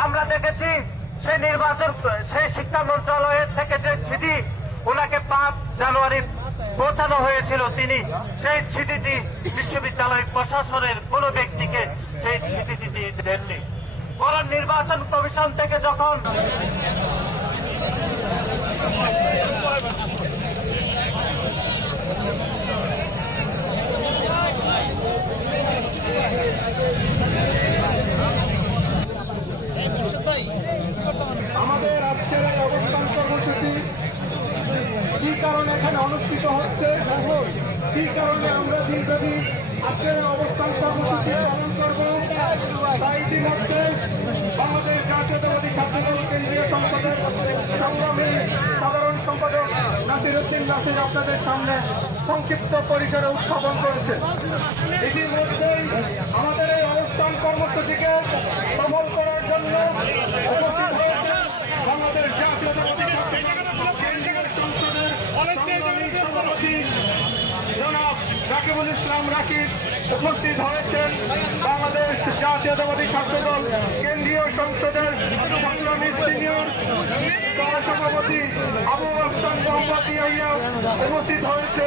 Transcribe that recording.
আমরা দেখেছি সেই শিক্ষা মন্ত্রণালয়ের থেকে যে চিঠি ওনাকে ৫ জানুয়ারি পৌঁছানো হয়েছিল, তিনি সেই চিঠিটি বিশ্ববিদ্যালয় প্রশাসনের কোন ব্যক্তিকে সেই চিঠিটি দেননি। বরং নির্বাচন কমিশন থেকে যখন আমাদের আজকের এই অবস্থান কর্মসূচি কি কারণে এখানে অনুষ্ঠিত হচ্ছে, কি কারণে আমরা দীর্ঘদিন আজকের অবস্থান কর্মসূচি পালন করব, তাই ইতিমধ্যে বাংলাদেশ জাতীয়তাবাদী ছাত্রদল কেন্দ্রীয় সংসদের সংগ্রামী সাধারণ সম্পাদক নাসিরউদ্দিন নাসির আপনাদের সামনে সংক্ষিপ্ত পরিসরে উত্থাপন করেছে। ইতিমধ্যেই আমাদের এই অবস্থান কর্মসূচিকে সফল করার জন্য উপস্থিত হয়েছে বাংলাদেশ জাতীয়তাবাদী কেন্দ্রীয় সংসদের সভাপতি জনাব রাকিবুল ইসলাম রাকিব উপস্থিত হয়েছেন। বাংলাদেশ জাতীয়তাবাদী ছাত্রদল কেন্দ্রীয় সংসদের সংগ্রামী সিনিয়র সহসভাপতি আবু আহসান মোহাম্মদ ইয়াহিয়া উপস্থিত হয়েছে।